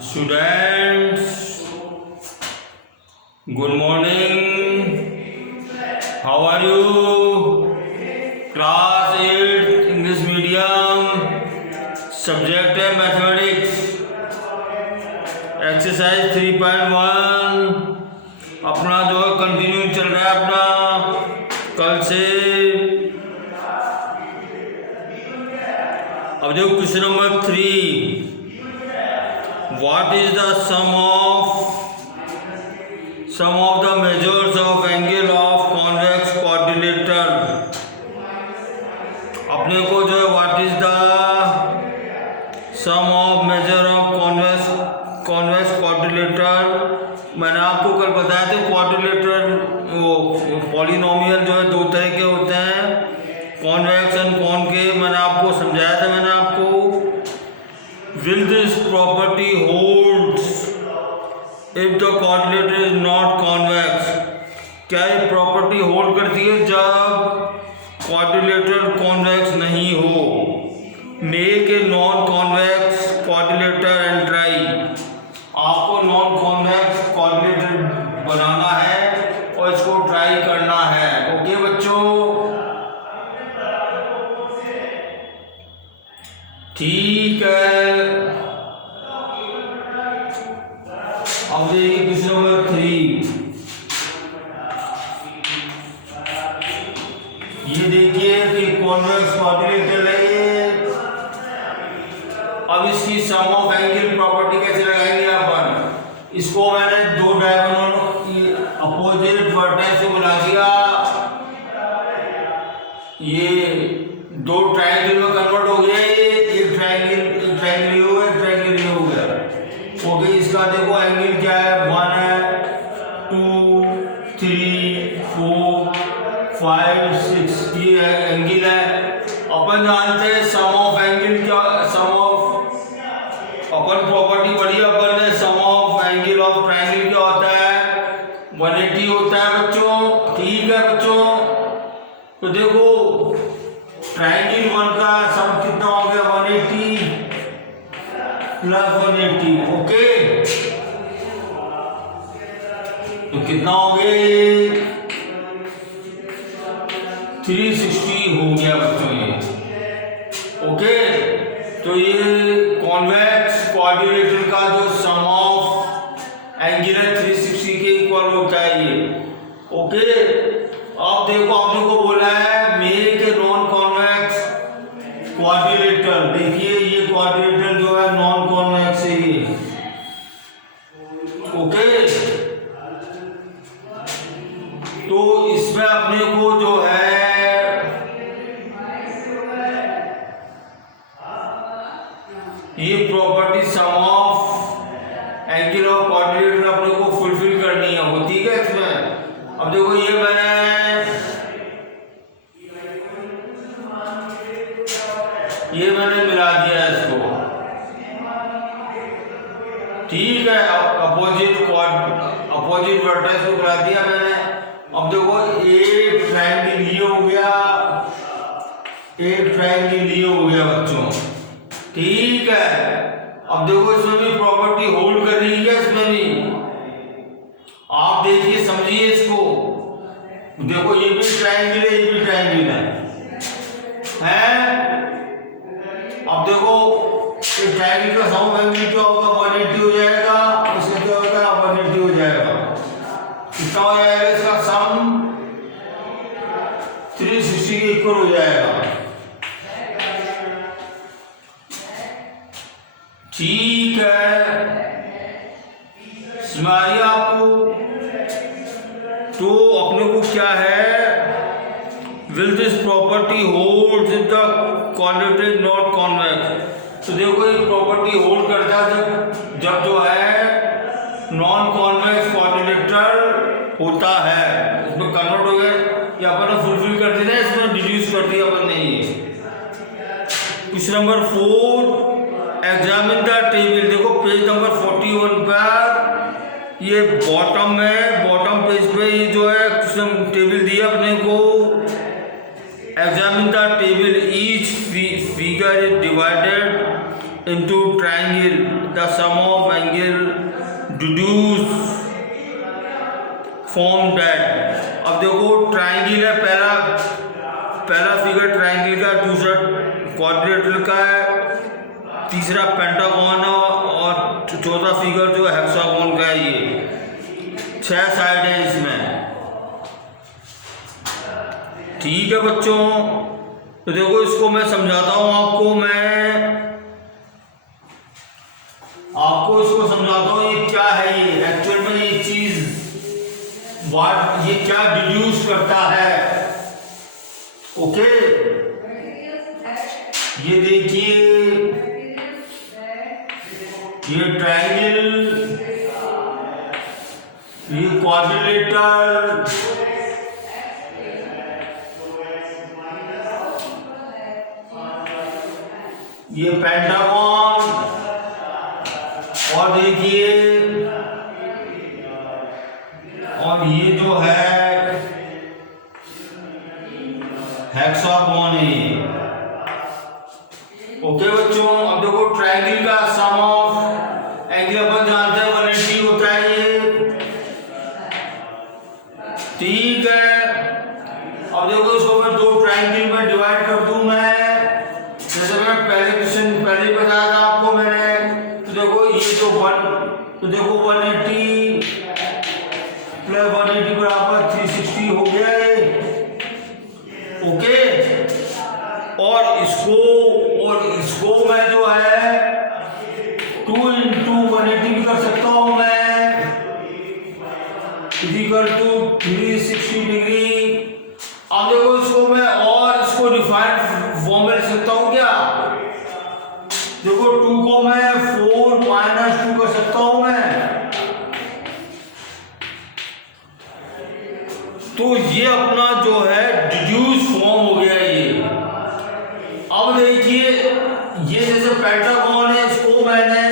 Students, good morning. How are you? Class 8 English medium. Subject है mathematics. Exercise 3.1 अपना जो है कंटिन्यू चल रहा है अपना कल से. अब देखो question number 3. What is the sum of the measures of angle of convex quadrilateral? अपने को जो है what is the sum of measure of convex quadrilateral? मैंने आपको कल बताया था quadrilateral वो पॉलिनोमियल जो है दो तरह के होते हैं, कॉन्वेक्स एंड कॉनकेव. मैंने आपको समझाया था. मैंने आपको will this property holds if the quadrilateral is not convex? क्या ये प्रॉपर्टी होल्ड करती है जब क्वाड्रिलेटरल कॉन्वेक्स नहीं हो? Make a non convex quadrilateral and try. आपको नॉन कॉन्वेक्स क्वाड्रिलेटरल बनाना है और इसको ट्राई करना है. ओके बच्चों, ठीक है. अब देखिए क्वेश्चन नंबर 3. ये देखिए कि कॉन्वेक्स क्वाड्रिलेटरल है. अब इसकी सम ऑफ एंगल प्रॉपर्टी कैसे लगाएंगे अपन? इसको मैंने दो डायगोनल अपोजिट वर्टेक्स को मिला दिया. ये दो ट्रायंगल में कन्वर्ट हो गया. एक ट्रायंगल ये हो गया. ओके, इसका देखो एंगल क्या है? 1 है, 2, 3, 4, 5, 6. ये एंगल है. अपन जानते हैं सम ऑफ एंगल क्या, अपन प्रॉपर्टी पढ़ी अपन ने. सम ऑफ एंगल ऑफ ट्रायंगल क्या होता है? 180 होता है बच्चों. ठीक है बच्चों, तो देखो ट्रायंगल 1 का सम कितना हो गया? 180 प्लस 180. ओके, तो कितना हो गया? 360 हो गया बच्चों ये. ओके, तो ये कॉन्वेक्स क्वाड्रिलेटरल का जो सम ऑफ एंगल है 360 के इक्वल होता है ये. ओके, अब देखो आपने को बोला है make a non convex quadrilateral. देखिए ये क्वाड्रिलेटरल जो है नॉन कॉन्वेक्स है ये. ओके, तो इसमें अपने को जो है ये property sum of angle of quadrilateral अपने को फुलफिल करनी है. होती है इसमें. अब देखो ये मैंने मिला दिया इसको. ठीक है, अपोजिट वर्टेक्स को मिला दिया मैंने. अब देखो एक ट्रायंगल ये हो गया, एक ट्रायंगल ये हो गया बच्चों. ठीक है, अब देखो इसमें भी प्रॉपर्टी होल्ड कर रही है. इसमें भी आप देखिए, समझिए इसको. देखो ये भी ट्रायंगल है, ये भी ट्रायंगल है. अब देखो इस ट्रायंगल का सम ऑफ एंगल क्या होगा? 180 हो जाएगा. इसका क्या होगा? 180 हो जाएगा. कितना हो जाएगा इसका सम? 360 के इक्वल हो जाएगा. ठीक है, समझिए आपको. तो अपने को क्या है? Will this property holds if the quadrilateral is not convex? तो देखो ये प्रॉपर्टी होल्ड करता है जब जो है नॉन कॉन्वेक्स क्वाड्रिलेटरल होता है. इसमें कन्वर्ट हो गया. ये अपन ने फुलफिल कर दिया, इसमें डिड्यूस कर दिया अपन ने. ये question number 4. Examine the table. देखो पेज नंबर 41 पर ये बॉटम में, बॉटम पेज पे ये जो है क्वेश्चन टेबल दिया अपने को. Examine the table. Each figure is divided into triangle. The sum of angle deduce form that. अब देखो ट्राइंगल है, पहला फिगर ट्राइंगल का, दूसरा क्वाड्रिलेटरल का है, तीसरा पेंटागन है और चौथा फिगर जो हेक्सागोन का है। ये 6 साइड है इसमें। ठीक है बच्चों, तो देखो इसको मैं समझाता हूँ आपको इसको समझाता हूँ ये क्या है। ये एक्चुअल में ये चीज ये क्या डिड्यूस करता है। ओके, ये देखिए, ये ट्रायंगल, ये क्वाड्रिलेटरल, ये पेंटागन, और देखिए, और ये जो है हेक्सागोन है। ओके बच्चों, अब देखो ट्रायंगल का सम ऑफ एंगल अपन जानते हैं 180 होता है ये। ठीक है, अब देखो इसको मैं 2 ट्रायंगल में डिवाइड कर दूं मैं, जैसे मैं पहले बताया था आपको मैंने। तो देखो ये जो 180 प्लस 180 बराबर 360 हो गया ये। ओके, और इसको मैं जो है 2 into 180 भी कर सकता हूं मैं, इक्वल टू 360 डिग्री। अब देखो इसको मैं और इसको डिफाइंड फॉर्म में लिख सकता हूं क्या। देखो 2 को मैं 4 - 2 कर सकता हूं मैं। तो ये अपना जो है डिड्यूस फॉर्म हो गया ये। अब देखिए, ये जैसे पेंटागन है, इसको मैंने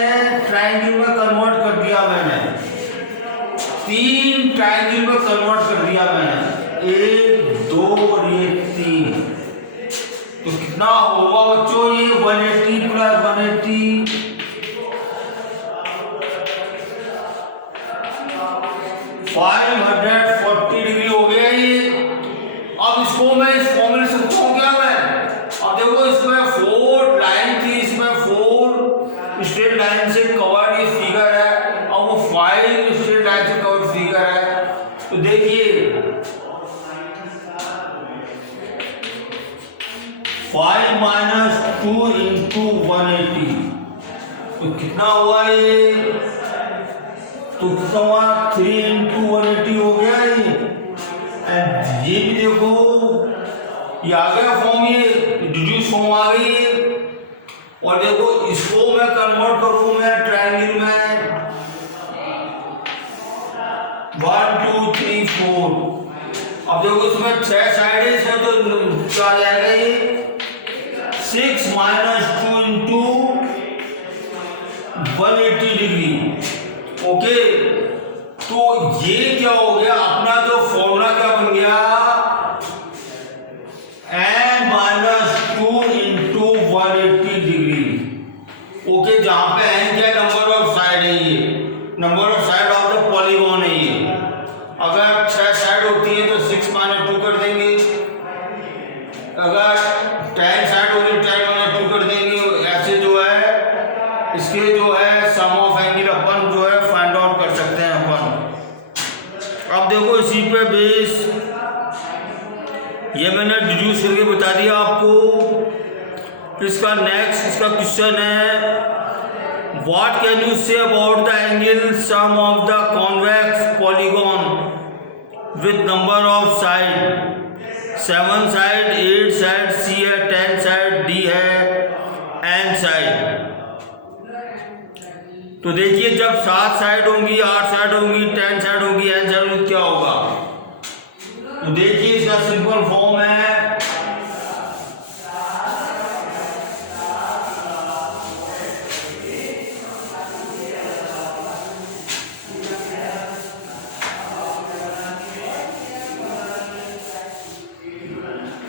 ट्रायंगल में कन्वर्ट कर दिया मैंने, 3 ट्रायंगल में कन्वर्ट कर दिया मैंने, 1 2 और ये 3। तो कितना होगा बच्चों ये 180 प्लस 180, 540 डिग्री हो गया ये। अब इसको मैं इस फॉर्म में सकता हूँ क्या मैं। अब देखो इसमें 4 लाइन थी, इसमें 4 स्ट्रेट लाइन से कवर्ड ये फिगर है, और वो 5 स्ट्रेट लाइन से कवर्ड फिगर है। तो देखिए 5 - 2 into 180, तो कितना हुआ ये। तो कितना हुआ 3 into 180 हो गया ये। एंड ये भी देखो ये आ गया फॉर्म, ये डिड्यूस फॉर्म आ गई है। और देखो इसको मैं कन्वर्ट करूं मैं ट्रायंगल में, 1 2 3 4। अब देखो इसमें 6 साइड है, इसमें तो क्या आ जाएगा ये 6 - 2 into 180 डिग्री। ओके, तो ये क्या हो गया अपना जो फॉर्मूला क्या बन गया, n - 2 into 180 डिग्री। ओके, जहां पे n क्या नंबर ऑफ साइड है, ये number of side of the polygon है ये। अगर 6 साइड होती है तो 6 - 2 कर देंगे, अगर 10 साइड होगी 10 - 2 कर देंगे। ऐसे जो है इसके जो है सम ऑफ एंगल अपन जो है फाइंड आउट कर सकते हैं अपन। अब देखो इसी पे बेस ये मैंने डिड्यूस करके बता दिया आपको। इसका नेक्स्ट इसका क्वेश्चन है, what can you say about the angle sum of the convex polygon with number of side. 7 side, 8 side, C है, 10 साइड, डी है, एन साइड। तो देखिए जब 7 साइड होंगी, 8 साइड होंगी, 10 साइड होंगी, एन साइड होंगी, क्या होगा। तो देखिए इसका सिंपल फॉर्म है,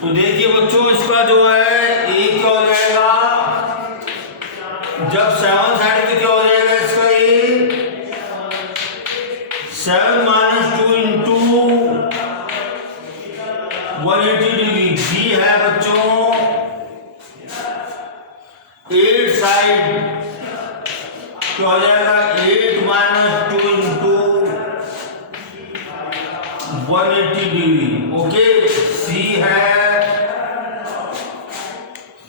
तो देखिए बच्चों इसका जो है एक क्या हो जाएगा, जब 7 साइड पे क्या हो जाएगा इसका, ये 7 माइनस 2 इंटू 180 डिग्री। बी है बच्चों 8 साइड, क्या हो जाएगा 8 माइनस 2 इंटू 180 डिग्री। ओके, सी है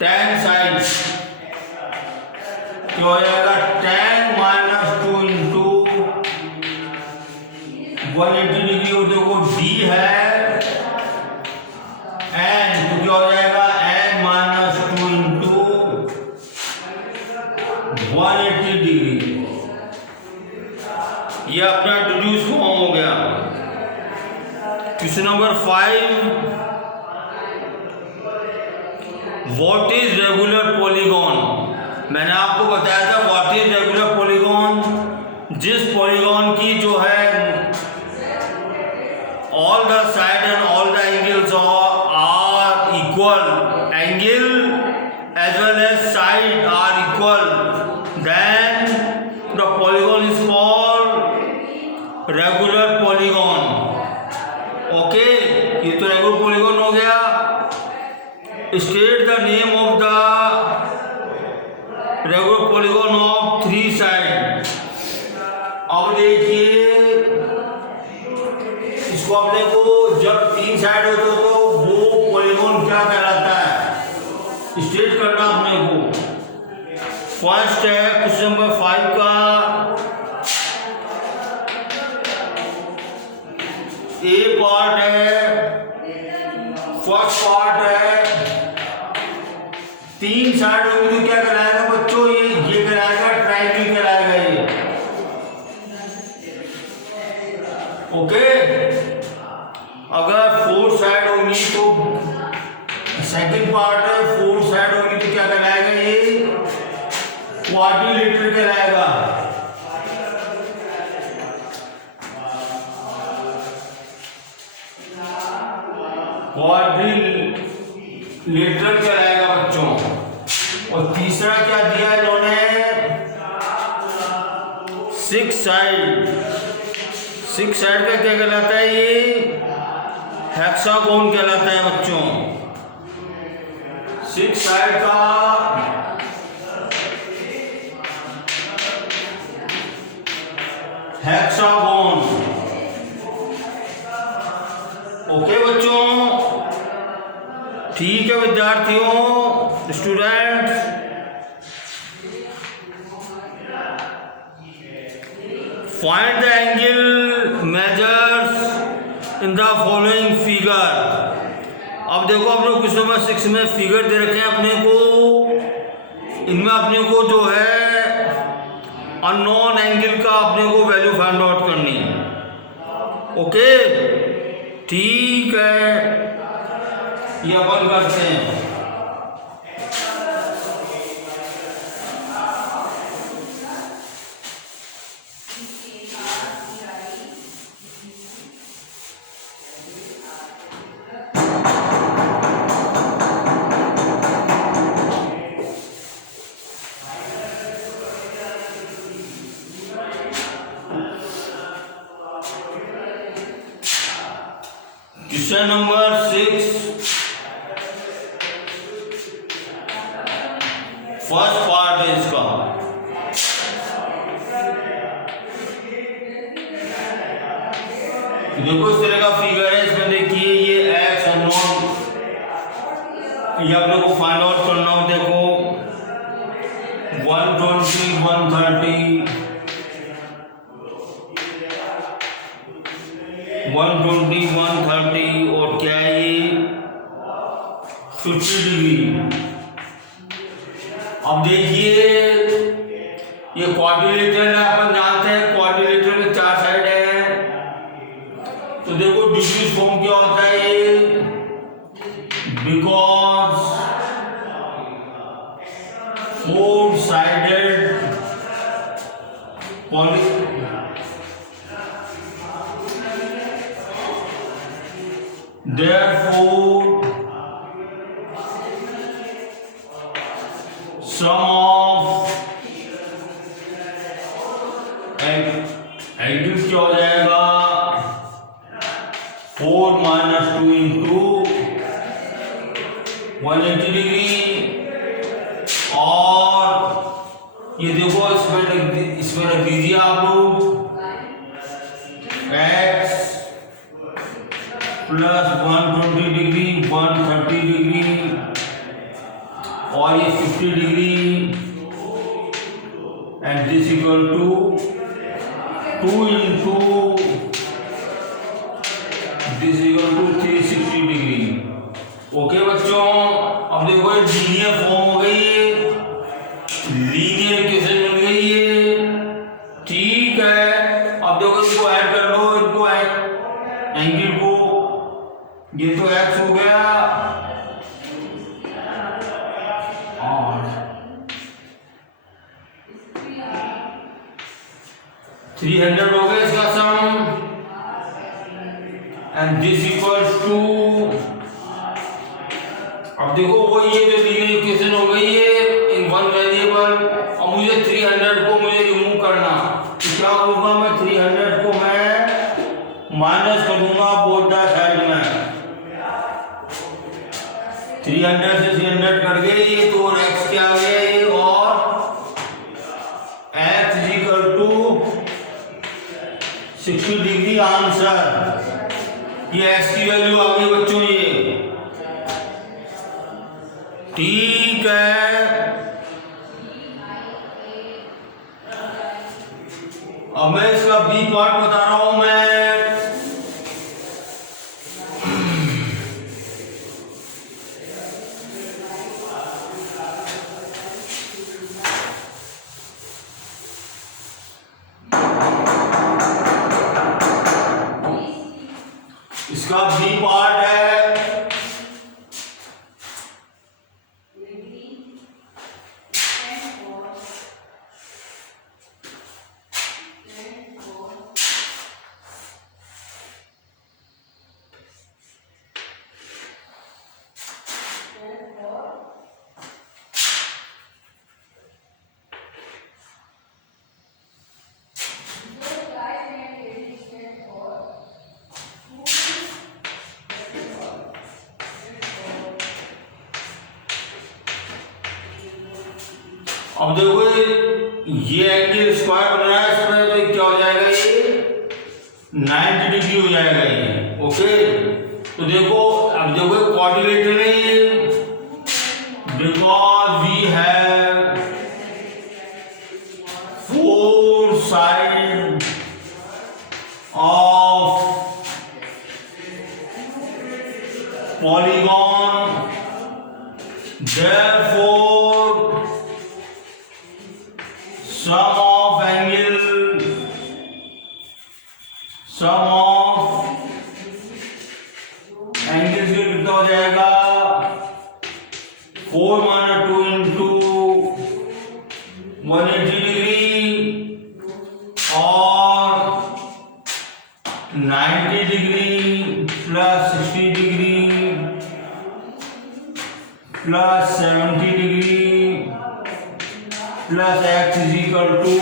10 साइड, क्या हो जाएगा 10 माइनस 2 इंटू 180 डिग्री। और देखो डी है एन, तो क्या हो जाएगा एन माइनस 2 इंटू 180 डिग्री। ये अपना डिड्यूस फॉर्म हो गया। Question number 5, what is regular polygon. मैंने आपको बताया था व्हाट इज रेगुलर पॉलीगॉन, जिस पॉलीगॉन की जो है all the side and all the angles are equal, angle as well as side are equal, then the polygon is called regular polygon. Okay, ये तो रेगुलर पॉलीगॉन हो गया। State the name of the regular polygon of 3 side. अब देखिए इसको, आप देखो जब 3 साइड हो तो वो पॉलीगॉन क्या कहलाता है, स्टेट करना अपने को। फर्स्ट है क्वेश्चन नंबर 5 का, ए पार्ट है, फर्स्ट पार्ट है 3 साइड होगी तो क्या कहलाएगा बच्चों, ये कहलाएगा ट्रायंगल कहलाएगा ये। ओके, अगर 4 साइड होगी तो सेकंड पार्ट है, 4 साइड होगी तो क्या कहलाएगा ये क्वाड्रिलेटरल कहलाएगा। क्वाड्रिलेटरल कहलाएगा बच्चों। और तीसरा क्या दिया इन्होंने 6 साइड, 6 साइड का क्या कहलाता है ये हेक्सागोन कहलाता है बच्चों। 6 साइड का हेक्सागोन। ओके बच्चों, ठीक है विद्यार्थियों, students, find the angle measures in the following figure. अब देखो आप लोग क्वेश्चन नंबर 6 में फिगर दे रखे हैं अपने को, इनमें अपने को जो है अननोन एंगल का अपने को वैल्यू फाइंड आउट करनी है। ओके, ठीक है, ये अपन करते हैं। क्वेश्चन नंबर 6, फर्स्ट पार्ट है इसका। देखो इस तरह का फिगर है, इसमें देखिए ये एक्स अननोन, ये आप लोग को फाइंड आउट करना हो। देखो 120, 130, 120, 130 और क्या है ये 50 डिग्री। अब देखिए ये क्वाड्रिलेटरल है, अपन जानते हैं क्वाड्रिलेटरल में 4 साइड है। तो देखो डिग्री फॉर्म क्या होता है ये, because 4 sided therefore sum of angle क्या हो जाएगा 4 माइनस 2 इंटू 180 डिग्री। और ये देखो इसमें रख दीजिए आप लोग x प्लस 120 डिग्री 130 डिग्री और ये 50 degree and this equal to 2 into this equal to 360 degree. Okay बच्चों, अब देखो ये लीनियर फॉर्म हो गई है, लीनियर इक्वेशन बन गई है। ठीक है, अब देखो इसको ऐड कर लो, इनको एंगल को, ये तो x हो गया और 300 हो गया इसका सम एंड दिस इक्वल्स टू। अब देखो वो ये जो लीनियर इक्वेशन हो गई है इन वन वेरिएबल, और मुझे 300 को मुझे रिमूव करना, तो क्या करूंगा मैं 300 को मैं माइनस कर दूंगा बोथ द साइड में। 300 से 300 कट गए ये तो x क्या आ गया ये, और x equal to 60 degree answer. ये x की वैल्यू आ गई बच्चों ये। ठीक है, अब मैं इसका बी पार्ट बता रहा हूं मैं। इसका बी पार्ट है अब देखो ये एंगल स्क्वायर बन रहा है इसमें, तो क्या हो जाएगा ये 90 डिग्री हो जाएगा ये। ओके, तो देखो अब देखो क्वाड्रिलेटरल है ये, because we have 4 side of polygon, therefore sum of angles कितना हो जाएगा 4 माइनस 2 इंटू 180 डिग्री और 90 degree plus 60 degree plus 70 degree plus x is equal to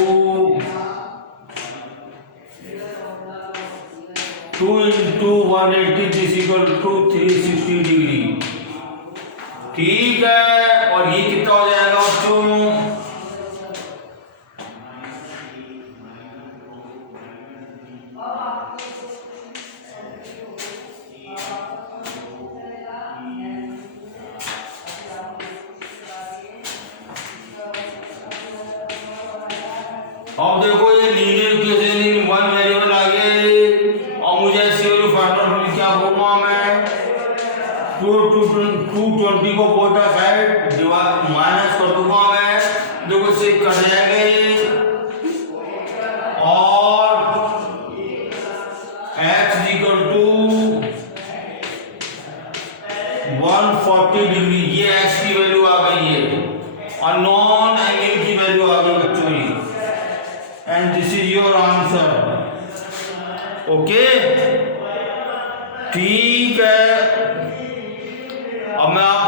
2 into 180 is equal to 360 degree. ठीक है, और ये कितना हो जाएगा बच्चों, अब देखो ये linear equation in one variable आ गए और मुझे इसकी वैल्यू फाइंड क्या बोलूंगा मैं 220 को बोथ साइड माइनस कर दूंगा मैं। देखो इससे कट जाएगा ये और x इक्वल टू 140 डिग्री, ये x की वैल्यू आ गई है और नॉन एंगल की वैल्यू आ गई बच्चों ये। And this is your answer. Okay? ठीक है, अब मैं आप